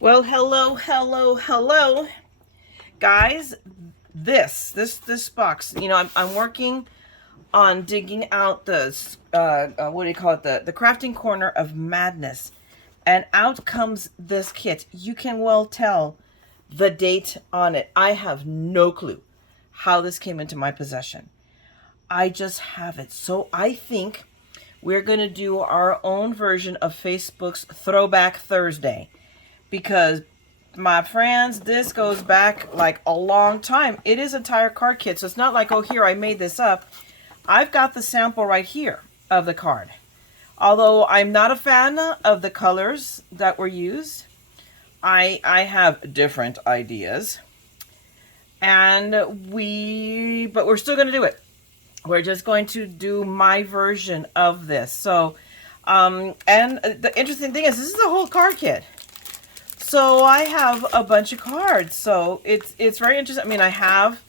Well, hello, hello, hello, guys. This box. I'm working on digging out the what do you call it? The crafting corner of madness, and out comes this kit. You can well tell the date on it. I have no clue how this came into my possession. I just have it. So I think we're gonna do our own version of Facebook's Throwback Thursday, because my friends, this goes back like a long time. It is a entire card kit, so it's not like, oh, here, I made this up. I've got the sample right here of the card. Although I'm not a fan of the colors that were used, I have different ideas. But we're still going to do it. We're just going to do my version of this. So, and the interesting thing is, this is a whole card kit. So I have a bunch of cards. So it's very interesting. I mean, I have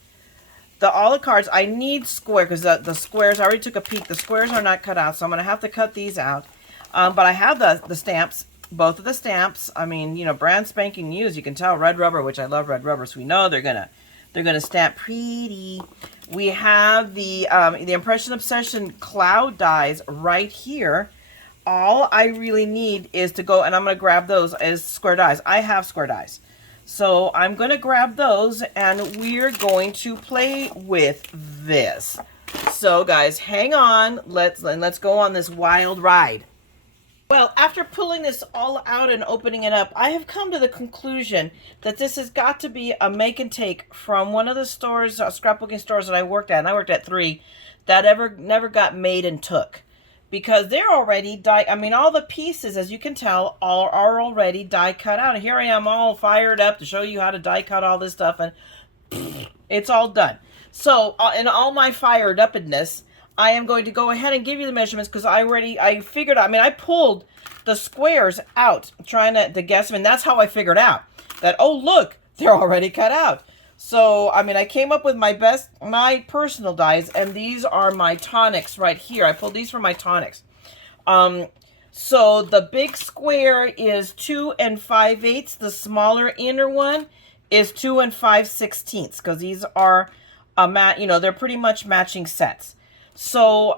all the cards. I need square because the squares, I already took a peek. The squares are not cut out, so I'm going to have to cut these out. But I have the stamps, both of the stamps. I mean, brand spanking new. You can tell, red rubber, which I love red rubber, so we know they're gonna stamp pretty. We have the Impression Obsession cloud dies right here. All I really need is to go, and I'm going to grab those as square dies. I have square dies. So I'm going to grab those, and we're going to play with this. So guys, hang on. Let's go on this wild ride. Well, after pulling this all out and opening it up, I have come to the conclusion that this has got to be a make and take from one of the stores, scrapbooking stores that I worked at, and I worked at 3, that never got made and took. Because they're already die. I mean, all the pieces, as you can tell, are already die cut out. And here I am all fired up to show you how to die cut all this stuff, and it's all done. So, in all my fired upness, I am going to go ahead and give you the measurements because I figured out. I mean, I pulled the squares out trying to guess them, and that's how I figured out that, oh, look, they're already cut out. So, I mean, I came up with my personal dies, and these are my tonics right here. I pulled these from my tonics. So the big square is 2 5/8. The smaller inner one is 2 5/16, because these are they're pretty much matching sets. So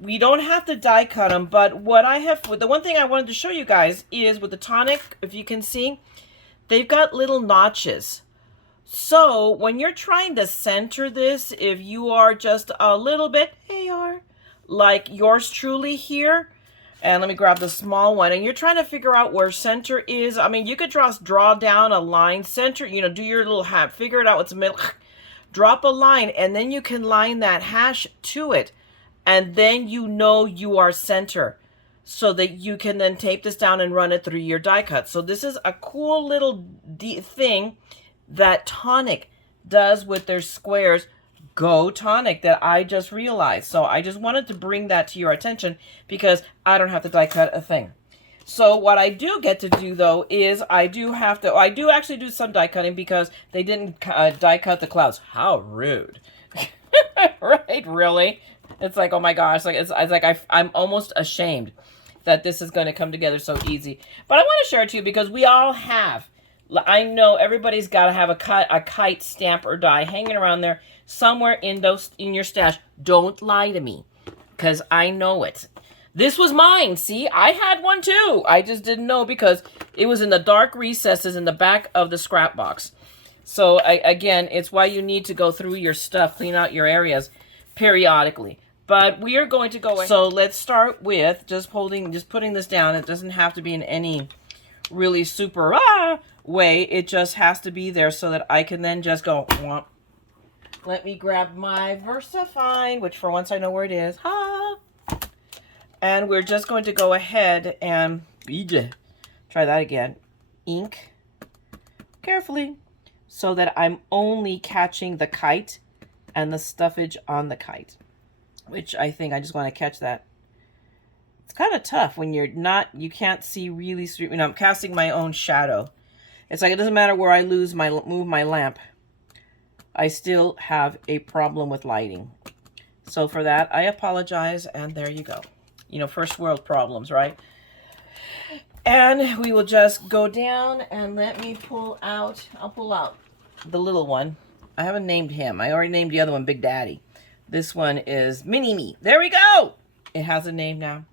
we don't have to die cut them, but the one thing I wanted to show you guys is with the tonic, if you can see, they've got little notches. So when you're trying to center this, if you are just a little bit, like yours truly here, and let me grab the small one, and you're trying to figure out where center is. I mean, you could draw down a line, center, do your little hat, figure it out what's the middle, drop a line, and then you can line that hash to it, and then you are center, so that you can then tape this down and run it through your die cut. So this is a cool little thing that Tonic does with their squares. Go Tonic, that I just realized. So I just wanted to bring that to your attention because I don't have to die cut a thing. So what I do get to do, though, is I do actually do some die cutting because they didn't die cut the clouds. How rude. Right? Really? It's like, oh my gosh, I'm almost ashamed that this is going to come together so easy. But I want to share it to you because we all have. I know everybody's got to have a kite stamp or die hanging around there somewhere in your stash. Don't lie to me, because I know it. This was mine. See, I had one too. I just didn't know because it was in the dark recesses in the back of the scrap box. So again, it's why you need to go through your stuff, clean out your areas periodically. But we are going to go ahead. So let's start with just putting this down. It doesn't have to be in any really super way. It just has to be there so that I can then just go whomp. Let me grab my VersaFine, which for once I know where it is. And we're just going to go ahead and try that again. Ink carefully so that I'm only catching the kite and the stuffage on the kite, which I think I just want to catch that. It's kind of tough when you can't see really straight. I'm casting my own shadow. It's like it doesn't matter where I move my lamp. I still have a problem with lighting. So for that, I apologize, and there you go. First world problems, right? And we will just go down and let me pull out, I'll pull out the little one. I haven't named him. I already named the other one Big Daddy. This one is Mini-Me. There we go. It has a name now.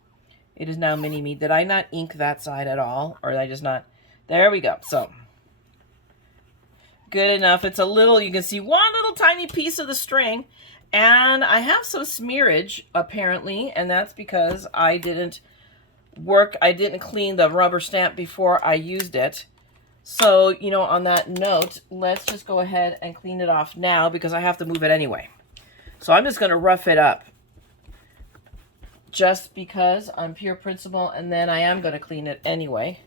It is now Mini-Me. Did I not ink that side at all? Or did I just not? There we go. So, good enough. It's a little, you can see one little tiny piece of the string. And I have some smearage, apparently. And that's because I didn't clean the rubber stamp before I used it. So, you know, on that note, let's just go ahead and clean it off now because I have to move it anyway. So I'm just going to rough it up just because I'm pure principle, and then I am going to clean it anyway.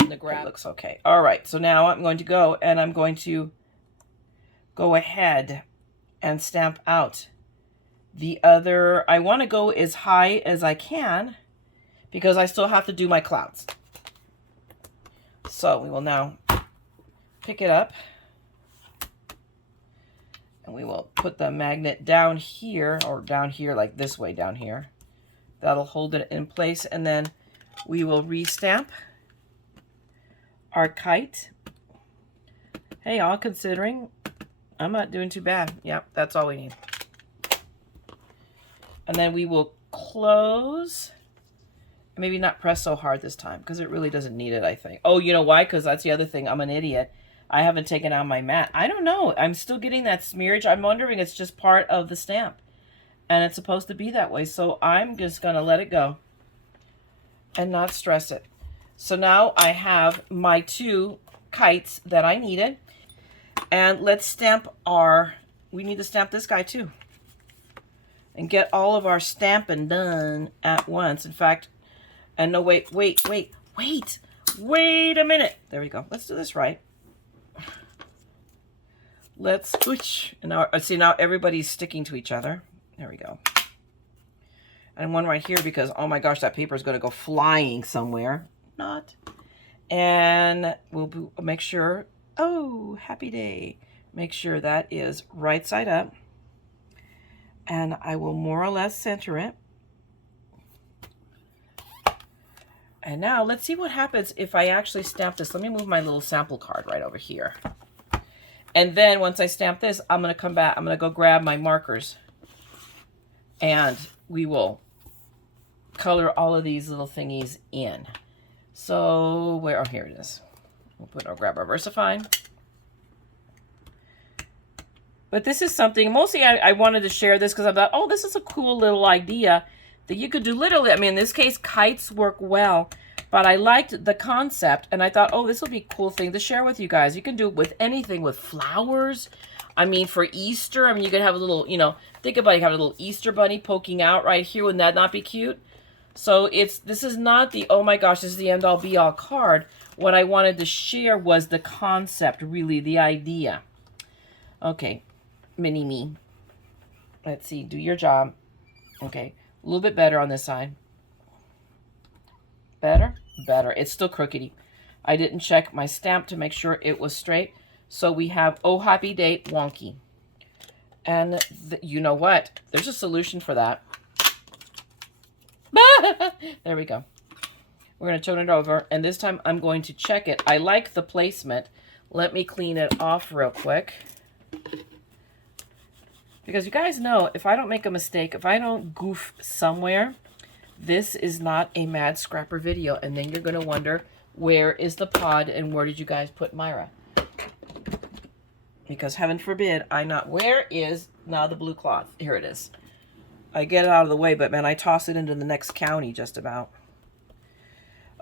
And the grab looks okay. All right, so now I'm going to go and I'm going to go ahead and stamp out the other. I want to go as high as I can because I still have to do my clouds. So we will now pick it up and we will put the magnet down here, or down here, like this way down here. That'll hold it in place, and then we will re-stamp our kite. Hey, all considering, I'm not doing too bad. Yep, that's all we need. And then we will close. Maybe not press so hard this time because it really doesn't need it, I think. Oh, you know why? Because that's the other thing. I'm an idiot. I haven't taken out my mat. I don't know. I'm still getting that smearage. I'm wondering it's just part of the stamp. And it's supposed to be that way. So I'm just going to let it go and not stress it. So now I have my two kites that I needed. And let's stamp we need to stamp this guy too. And get all of our stamping done at once. In fact, and no, wait a minute. There we go. Let's do this right. Let's switch. And now, see, now everybody's sticking to each other. There we go. And one right here because, oh my gosh, that paper is going to go flying somewhere. Not. And we'll make sure, oh, happy day. Make sure that is right side up. And I will more or less center it. And now let's see what happens if I actually stamp this. Let me move my little sample card right over here. And then once I stamp this, I'm going to come back. I'm going to go grab my markers. And we will color all of these little thingies in. So where, oh, here it is. We'll grab our VersaFine. But this is something, mostly I wanted to share this because I thought, oh, this is a cool little idea that you could do literally. I mean, in this case, kites work well. But I liked the concept, and I thought, oh, this will be a cool thing to share with you guys. You can do it with anything, with flowers. I mean, for Easter, I mean, you could have a little, you know, think about it, you have a little Easter bunny poking out right here. Wouldn't that not be cute? So this is not the, oh my gosh, this is the end-all be-all card. What I wanted to share was the concept, really, the idea. Okay, Mini-Me. Let's see, do your job. Okay, a little bit better on this side. Better? Better. It's still crookedy. I didn't check my stamp to make sure it was straight. So we have, oh, happy date, wonky. And you know what? There's a solution for that. There we go. We're going to turn it over. And this time I'm going to check it. I like the placement. Let me clean it off real quick. Because you guys know, if I don't make a mistake, if I don't goof somewhere, this is not a MaddScrapper video. And then you're going to wonder, where is the pod and where did you guys put Mayra? Because heaven forbid, where is now the blue cloth? Here it is. I get it out of the way, but man, I toss it into the next county just about.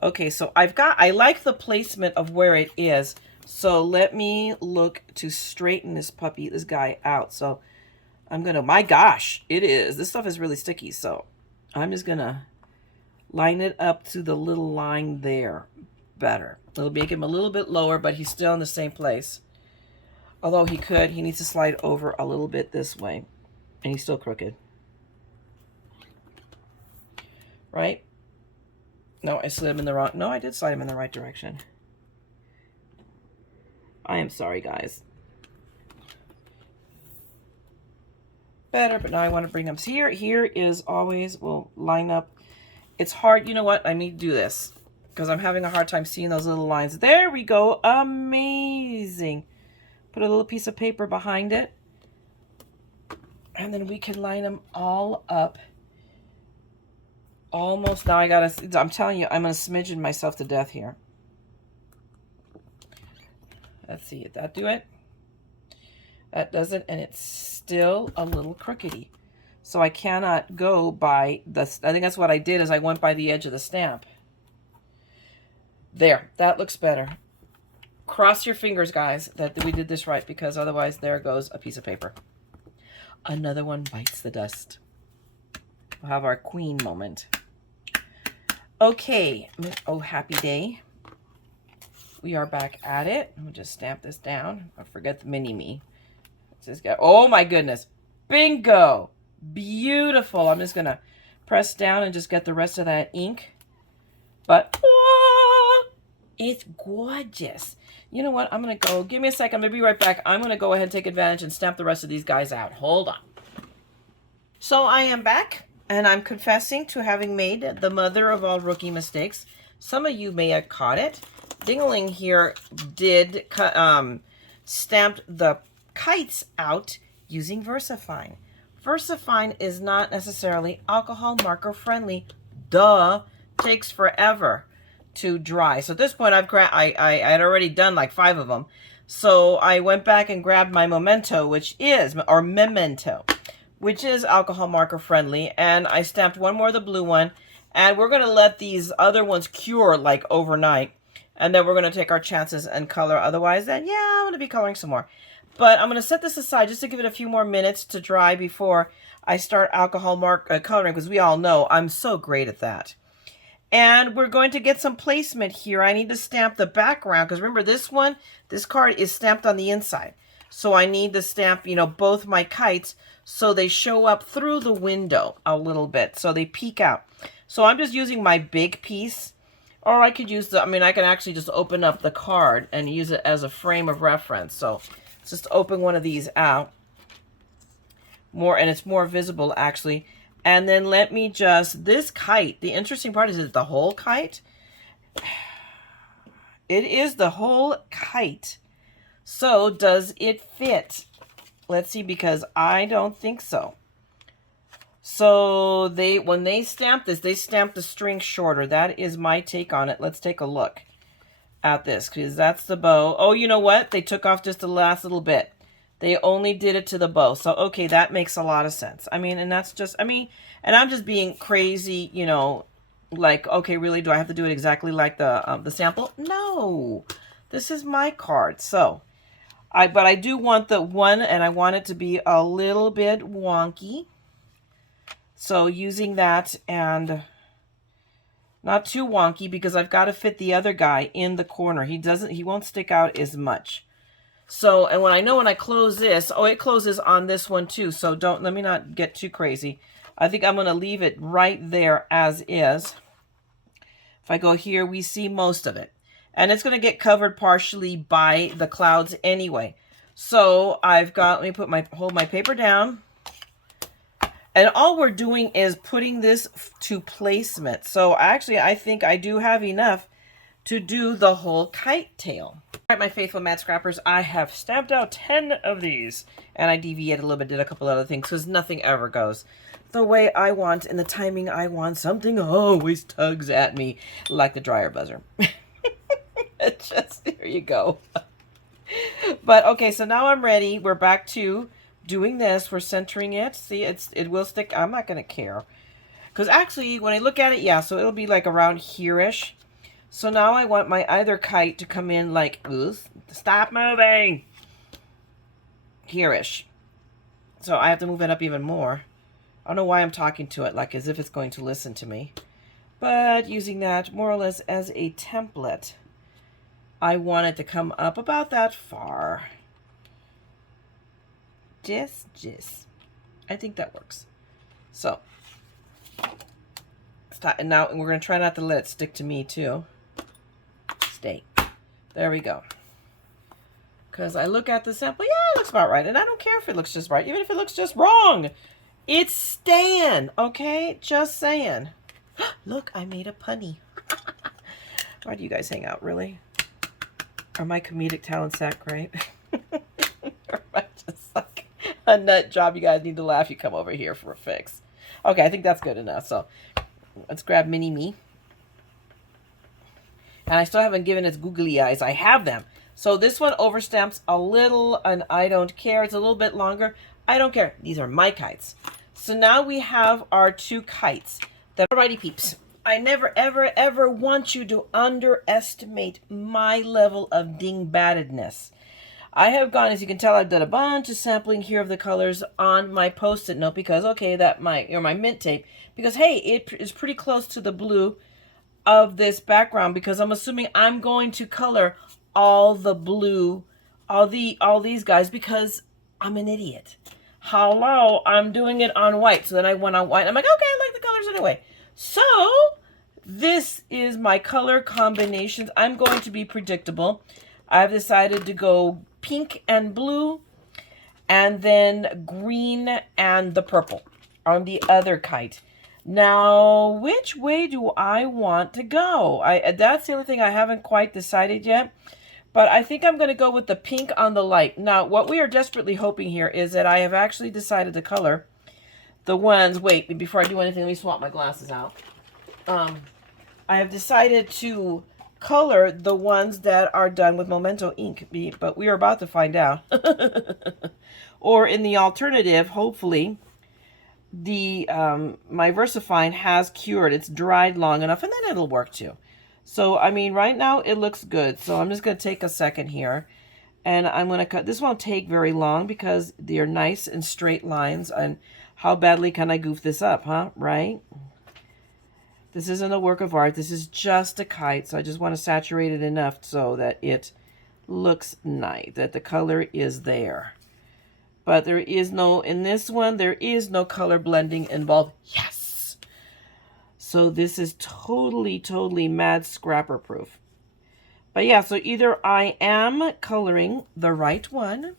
Okay, so I like the placement of where it is. So let me look to straighten this guy out. So I'm going to, my gosh, it is. This stuff is really sticky. So I'm just going to line it up to the little line there better. It'll make him a little bit lower, but he's still in the same place. Although he needs to slide over a little bit this way. And he's still crooked. Right? No, I slid him in the wrong, no, I did slide him in the right direction. I am sorry, guys. Better, but now I want to bring him here. Here is always, we'll line up. It's hard, you know what? I need to do this. because I'm having a hard time seeing those little lines. There we go. Amazing. Put a little piece of paper behind it. And then we can line them all up. Almost. Now I gotta, I'm telling you, I'm gonna smidgen myself to death here. Let's see, did that do it? That does it, and it's still a little crookedy. So I cannot go by the, I think that's what I did, is I went by the edge of the stamp. There, that looks better. Cross your fingers, guys, that we did this right, because otherwise there goes a piece of paper. Another one bites the dust. We'll have our queen moment. Okay, oh happy day. We are back at it. We'll just stamp this down. I forget the mini-me. Just get, oh my goodness. Bingo. Beautiful. I'm just going to press down and just get the rest of that ink. But it's gorgeous. You know what? I'm going to go. Give me a second. I'm going to be right back. I'm going to go ahead and take advantage and stamp the rest of these guys out. Hold on. So I am back, and I'm confessing to having made the mother of all rookie mistakes. Some of you may have caught it. Dingling here did stamped the kites out using VersaFine. VersaFine is not necessarily alcohol marker friendly. Duh, takes forever to dry. So at this point, I had already done like 5 of them. So I went back and grabbed my Memento, which is alcohol marker friendly, and I stamped one more of the blue one, and we're going to let these other ones cure like overnight, and then we're going to take our chances and color. Otherwise, then yeah, I'm going to be coloring some more. But I'm going to set this aside just to give it a few more minutes to dry before I start alcohol coloring, because we all know I'm so great at that. And we're going to get some placement here. I need to stamp the background, because remember this card is stamped on the inside. So I need to stamp, you know, both my kites so they show up through the window a little bit, so they peek out. So I'm just using my big piece, or I could use the, I can actually just open up the card and use it as a frame of reference. So let's just open one of these out. And it's more visible actually. And then let me just, this kite, the interesting part is it the whole kite? It is the whole kite. So does it fit? Let's see, because I don't think so. So when they stamp this, they stamp the string shorter. That is my take on it. Let's take a look at this, because that's the bow. Oh, you know what? They took off just the last little bit. They only did it to the bow. So, okay, that makes a lot of sense. And that's just, and I'm just being crazy, you know, like, okay, really, do I have to do it exactly like the sample? No, this is my card. So, but I do want the one, and I want it to be a little bit wonky. So using that, and not too wonky, because I've got to fit the other guy in the corner. He won't stick out as much. So, and when I close this, oh, it closes on this one too. So let me not get too crazy. I think I'm going to leave it right there as is. If I go here, we see most of it. And it's going to get covered partially by the clouds anyway. So let me hold my paper down. And all we're doing is putting this to placement. So actually, I think I do have enough to do the whole kite tail. All right, my faithful Mad Scrappers, I have stamped out 10 of these. And I deviated a little bit, did a couple other things, because nothing ever goes the way I want and the timing I want. Something always tugs at me like the dryer buzzer. There you go. But okay, so now I'm ready. We're back to doing this. We're centering it. See, it will stick. I'm not going to care. Because actually, when I look at it, yeah, so it'll be like around here-ish. So now I want my other kite to come in like, stop moving. Here-ish. So I have to move it up even more. I don't know why I'm talking to it like as if it's going to listen to me. But using that more or less as a template, I want it to come up about that far. Just. I think that works. So, stop. And now we're going to try not to let it stick to me too. Stay. There we go. Because I look at the sample, yeah, it looks about right. And I don't care if it looks just right, even if it looks just wrong. It's staying, okay? Just saying. Look, I made a punny. Why do you guys hang out, really? Are my comedic talents that great? Or am I just like a nut job? You guys need to laugh. You come over here for a fix. Okay, I think that's good enough. So let's grab mini me. And I still haven't given its googly eyes. I have them. So this one overstamps a little, and I don't care. It's a little bit longer. I don't care. These are my kites. So now we have our two kites. Alrighty, peeps. I never, ever, ever want you to underestimate my level of dingbattedness. I have gone, as you can tell, I've done a bunch of sampling here of the colors on my Post-it note because, okay, that my mint tape, because, hey, it is pretty close to the blue of this background, because I'm assuming I'm going to color all the blue, all these guys, because I'm an idiot. Hello, I'm doing it on white. So then I went on white. I'm like, okay, I like the colors anyway. So this is my color combinations. I'm going to be predictable. I've decided to go pink and blue, and then green and the purple on the other kite. Now, which way do I want to go? That's the only thing I haven't quite decided yet. But I think I'm going to go with the pink on the light. Now, what we are desperately hoping here is that I have actually decided to color the ones... Wait, before I do anything, let me swap my glasses out. I have decided to color the ones that are done with Memento ink, but we are about to find out. Or in the alternative, hopefully, the my VersaFine has cured. It's dried long enough, and then it'll work too. So, I mean, right now it looks good. So I'm just going to take a second here, and I'm going to cut. This won't take very long because they're nice and straight lines. And how badly can I goof this up, huh? Right? This isn't a work of art. This is just a kite. So I just want to saturate it enough so that it looks nice, that the color is there. But there is no, in this one, there is no color blending involved. Yes! So this is totally, totally MaddScrapper proof. But yeah, so either I am coloring the right one,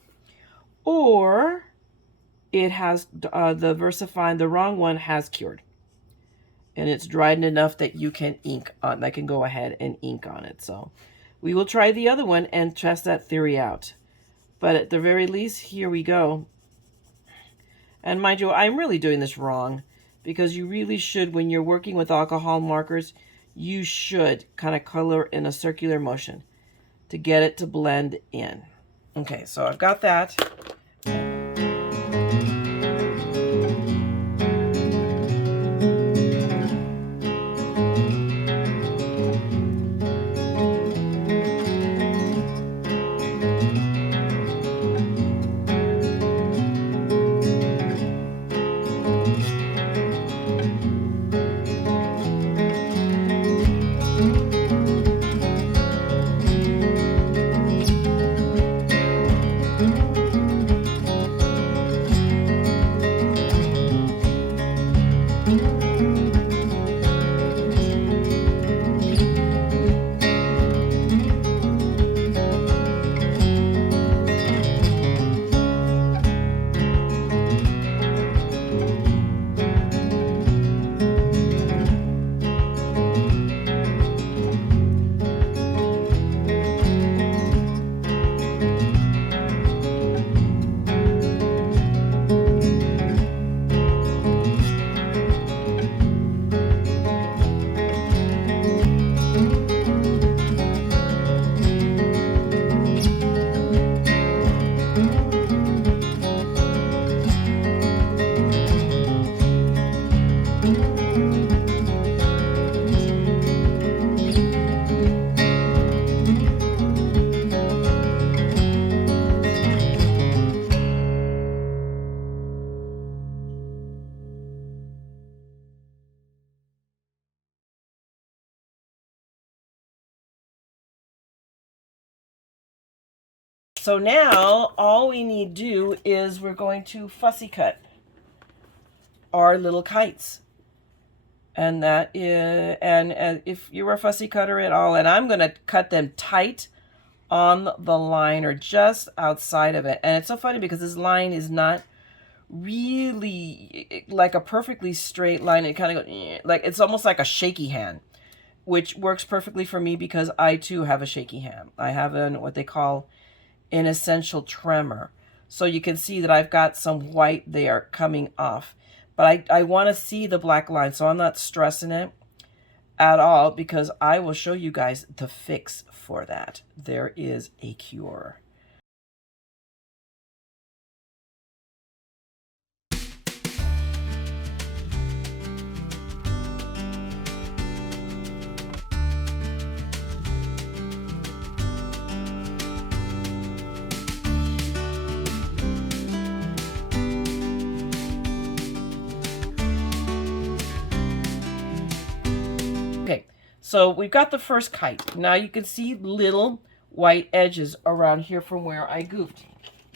or it has, the VersaFine, the wrong one has cured. And it's dried enough that you can ink on, I can go ahead and ink on it. So we will try the other one and test that theory out. But at the very least, here we go. And mind you, I'm really doing this wrong, because you really should, when you're working with alcohol markers, you should kind of color in a circular motion to get it to blend in. Okay, so I've got that. So now all we need to do is we're going to fussy cut our little kites. And that is, and if you're a fussy cutter at all, and I'm going to cut them tight on the line or just outside of it. And it's so funny because this line is not really like a perfectly straight line. It kind of goes like, it's almost like a shaky hand. which works perfectly for me because I too have a shaky hand. I have what they call an essential tremor. So you can see that I've got some white there coming off. But I want to see the black line, so I'm not stressing it at all because I will show you guys the fix for that. There is a cure. Okay, so we've got the first kite. Now you can see little white edges around here from where I goofed.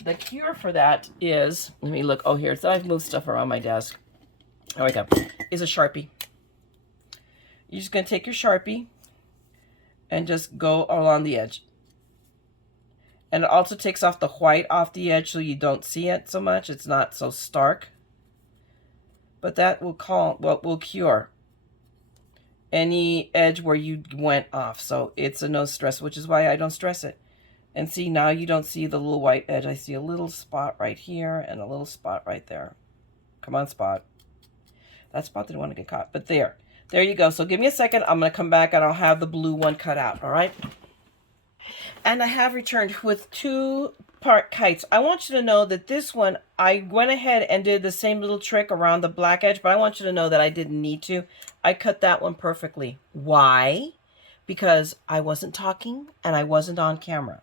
The cure for that is, let me look, oh here, so I've moved stuff around my desk. There we go, is a Sharpie. You're just gonna take your Sharpie and just go along the edge. And it also takes off the white off the edge so you don't see it so much. It's not so stark. But that will cure any edge where you went off. So it's a no stress, which is why I don't stress it. And see, now you don't see the little white edge. I see a little spot right here and a little spot right there. Come on, spot. That spot didn't want to get caught, but there you go. So give me a second. I'm going to come back and I'll have the blue one cut out. All right. And I have returned with 2-part kites. I want you to know that this one, I went ahead and did the same little trick around the black edge, but I want you to know that I didn't need to. I cut that one perfectly. Why? Because I wasn't talking and I wasn't on camera.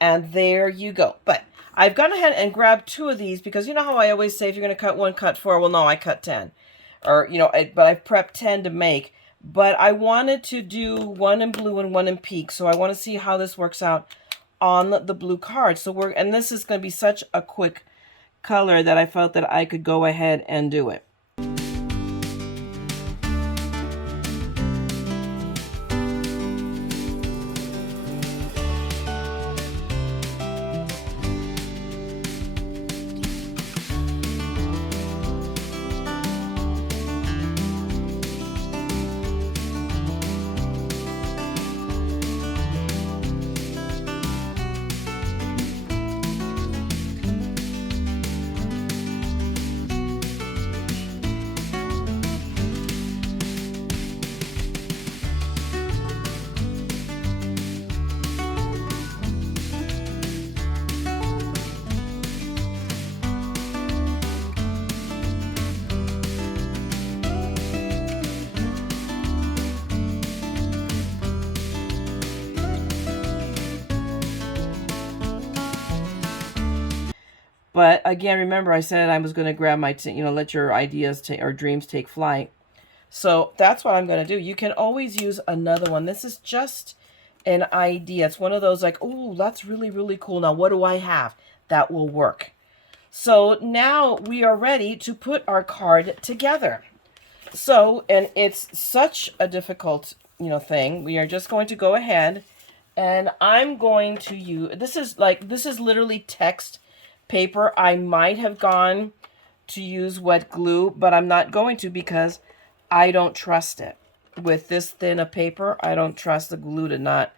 And there you go. But I've gone ahead and grabbed 2 of these because you know how I always say if you're going to cut 1, cut 4. Well, no, I cut 10. Or, you know, but I've prepped 10 to make. But I wanted to do 1 in blue and 1 in pink. So I want to see how this works out on the blue card. So and this is going to be such a quick color that I felt that I could go ahead and do it. But again, remember I said I was going to grab my, let your ideas or dreams take flight. So that's what I'm going to do. You can always use another one. This is just an idea. It's one of those like, oh, that's really, really cool. Now, what do I have that will work? So now we are ready to put our card together. So, and it's such a difficult, thing. We are just going to go ahead and I'm going to use, this is literally text paper. I might have gone to use wet glue, but I'm not going to because I don't trust it. With this thin of paper, I don't trust the glue to not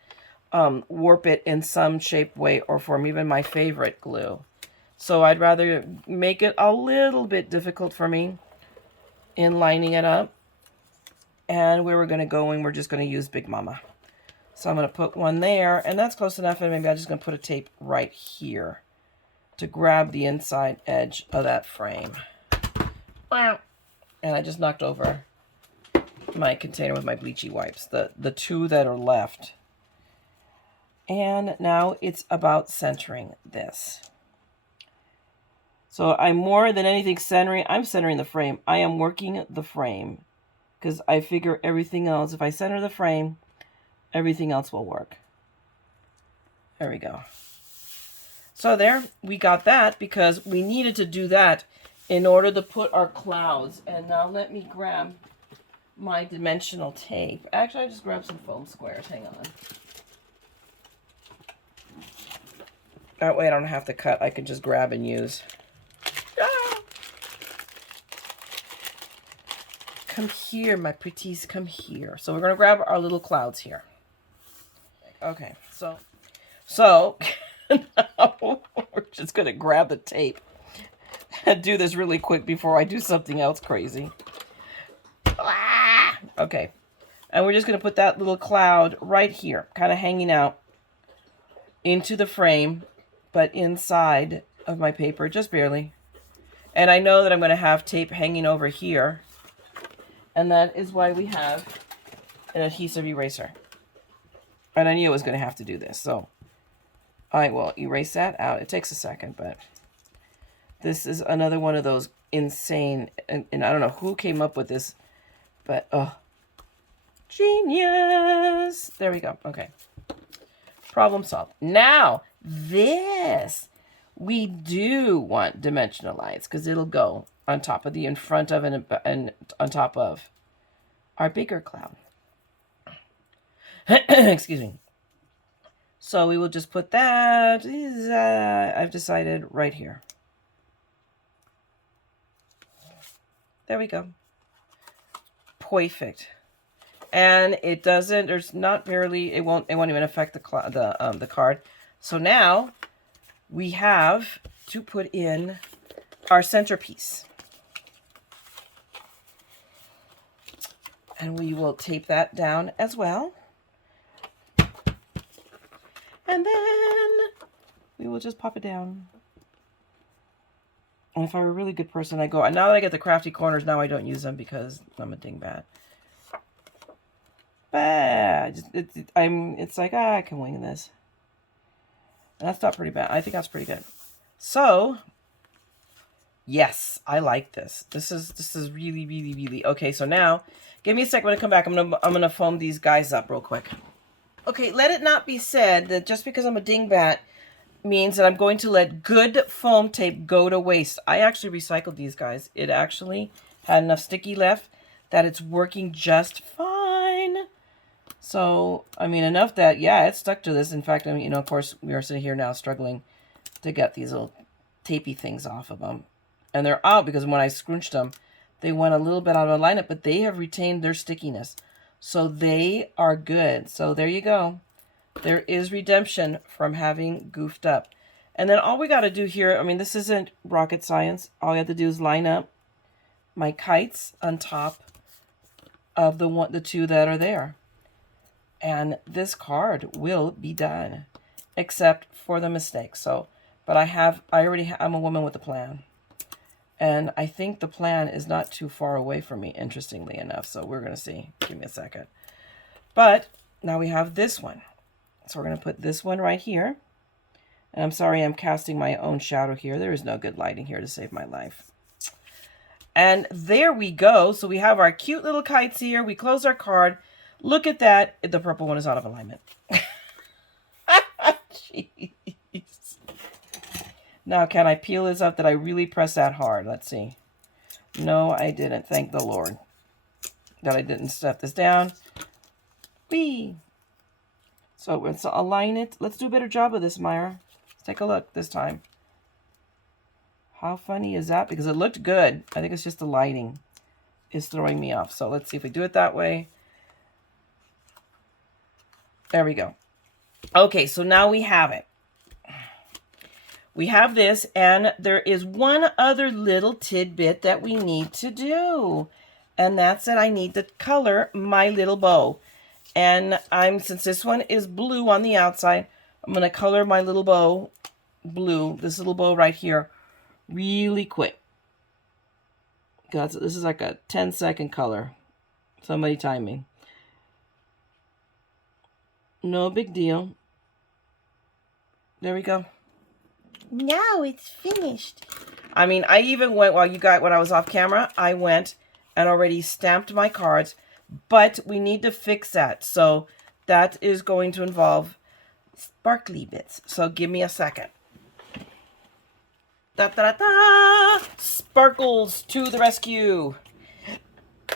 warp it in some shape, way, or form, even my favorite glue. So I'd rather make it a little bit difficult for me in lining it up. And where we're going to go, and we're just going to use Big Mama. So I'm going to put one there, and that's close enough, and maybe I'm just going to put a tape right here to grab the inside edge of that frame. Wow. And I just knocked over my container with my bleachy wipes, the 2 that are left. And now it's about centering this. So I'm more than anything I'm centering the frame. I am working the frame because I figure everything else, if I center the frame, everything else will work. There we go. So there, we got that because we needed to do that in order to put our clouds. And now let me grab my dimensional tape. Actually, I just grabbed some foam squares. Hang on. That way I don't have to cut. I can just grab and use. come here, my pretties, come here. So we're going to grab our little clouds here. Okay, so now we're just going to grab the tape and do this really quick before I do something else crazy. Okay, and we're just going to put that little cloud right here, kind of hanging out into the frame, but inside of my paper, just barely. And I know that I'm going to have tape hanging over here, and that is why we have an adhesive eraser. And I knew I was going to have to do this, so I will erase that out. It takes a second, but this is another one of those insane, and I don't know who came up with this, but oh, genius. There we go. Okay. Problem solved. Now, this, we do want dimensionalized because it'll go on top of the, in front of, and on top of our bigger cloud. Excuse me. So we will just put that, I've decided, right here. There we go. Perfect. And it doesn't, there's not barely, it won't even affect the card. So now we have to put in our centerpiece. And we will tape that down as well. And then we will just pop it down. And if I were a really good person, I go, now that I get the crafty corners, now I don't use them because I'm a dingbat. But it's like, I can wing this. And that's not pretty bad. I think that's pretty good. So, yes, I like this. This is really, really, really, okay. So now, give me a second. When I come back, I'm gonna foam these guys up real quick. Okay, let it not be said that just because I'm a dingbat means that I'm going to let good foam tape go to waste. I actually recycled these guys. It actually had enough sticky left that it's working just fine. So, I mean, enough that, yeah, it stuck to this. In fact, I mean, you know, of course, we are sitting here now struggling to get these little tapey things off of them. And they're out because when I scrunched them, they went a little bit out of alignment, but they have retained their stickiness. So they are good. So there you go. There is redemption from having goofed up. And then all we got to do here, I mean, this isn't rocket science. All we have to do is line up my kites on top of the two that are there. And this card will be done, except for the mistake. So, but I'm a woman with a plan. And I think the plan is not too far away from me, interestingly enough. So we're going to see. Give me a second. But now we have this one. So we're going to put this one right here. And I'm sorry, I'm casting my own shadow here. There is no good lighting here to save my life. And there we go. So we have our cute little kites here. We close our card. Look at that. The purple one is out of alignment. Jeez. Now, can I peel this up? Did I really press that hard? Let's see. No, I didn't. Thank the Lord that I didn't step this down. Whee! So let's align it. Let's do a better job of this, Mayra. Let's take a look this time. How funny is that? Because it looked good. I think it's just the lighting is throwing me off. So let's see if we do it that way. There we go. Okay, so now we have it. We have this, and there is one other little tidbit that we need to do. And that's that I need to color my little bow. And since this one is blue on the outside, I'm going to color my little bow blue, this little bow right here, really quick. God, this is like a 10-second color. Somebody time me. No big deal. There we go. Now it's finished. I mean, I even went, when I was off camera, I went and already stamped my cards, but we need to fix that. So that is going to involve sparkly bits. So give me a second. Da, da, da, da. Sparkles to the rescue.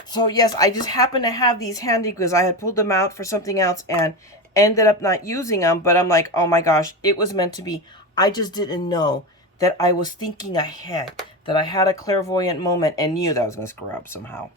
So yes, I just happened to have these handy because I had pulled them out for something else and ended up not using them. But I'm like, oh my gosh, it was meant to be. I just didn't know that I was thinking ahead, that I had a clairvoyant moment and knew that I was going to screw up somehow.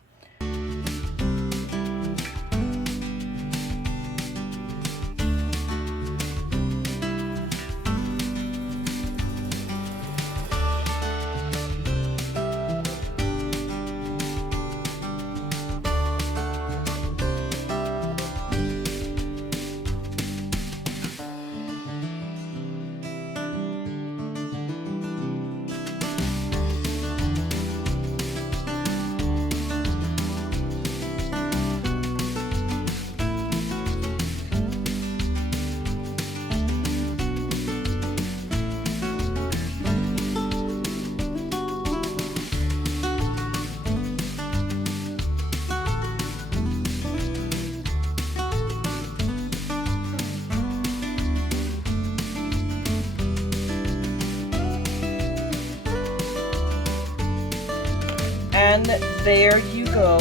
And there you go.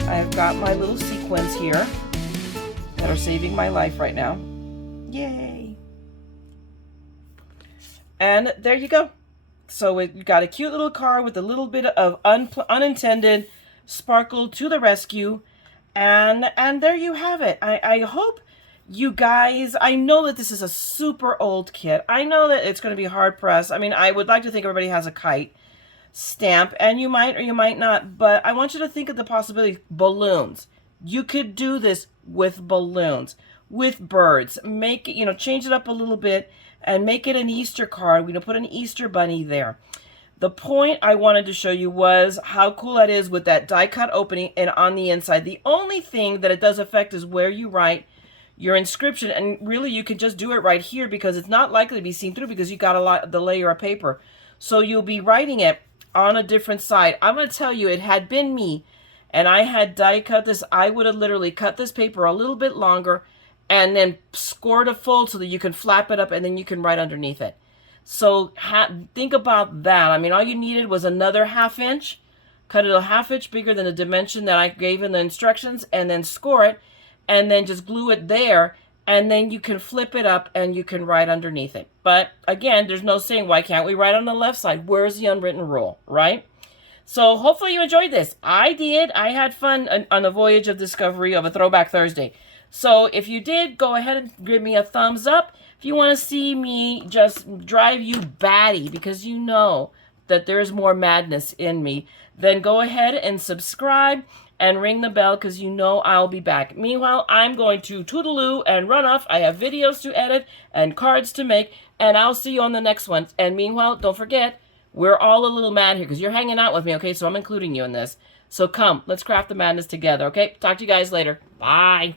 I've got my little sequins here that are saving my life right now. Yay! And there you go. So you got a cute little card with a little bit of unintended sparkle to the rescue. And there you have it. I hope you guys, I know that this is a super old kit. I know that it's going to be hard pressed. I mean, I would like to think everybody has a kite stamp, and you might or you might not, but I want you to think of the possibility. Balloons. You could do this with balloons, with birds. Make it, change it up a little bit and make it an Easter card. Put an Easter bunny there. The point I wanted to show you was how cool that is with that die cut opening and on the inside. The only thing that it does affect is where you write your inscription, and really you can just do it right here because it's not likely to be seen through because you got the layer of paper. So you'll be writing it on a different side. I'm going to tell you, it had been me and I had die cut this, I would have literally cut this paper a little bit longer and then scored a fold so that you can flap it up and then you can write underneath it. So think about that. I mean, all you needed was another 1/2 inch. Cut it a 1/2 inch bigger than the dimension that I gave in the instructions, and then score it, and then just glue it there, and then you can flip it up and you can write underneath it. But again, there's no saying, why can't we write on the left side? Where's the unwritten rule, right? So hopefully you enjoyed this. I did. I had fun on the voyage of discovery of a Throwback Thursday. So if you did, go ahead and give me a thumbs up. If you want to see me just drive you batty because you know that there's more madness in me, then go ahead and subscribe and ring the bell because you know I'll be back. Meanwhile, I'm going to toodaloo and run off. I have videos to edit and cards to make, and I'll see you on the next one. And meanwhile, don't forget, we're all a little mad here because you're hanging out with me, okay? So I'm including you in this. So come, let's craft the madness together, okay? Talk to you guys later. Bye.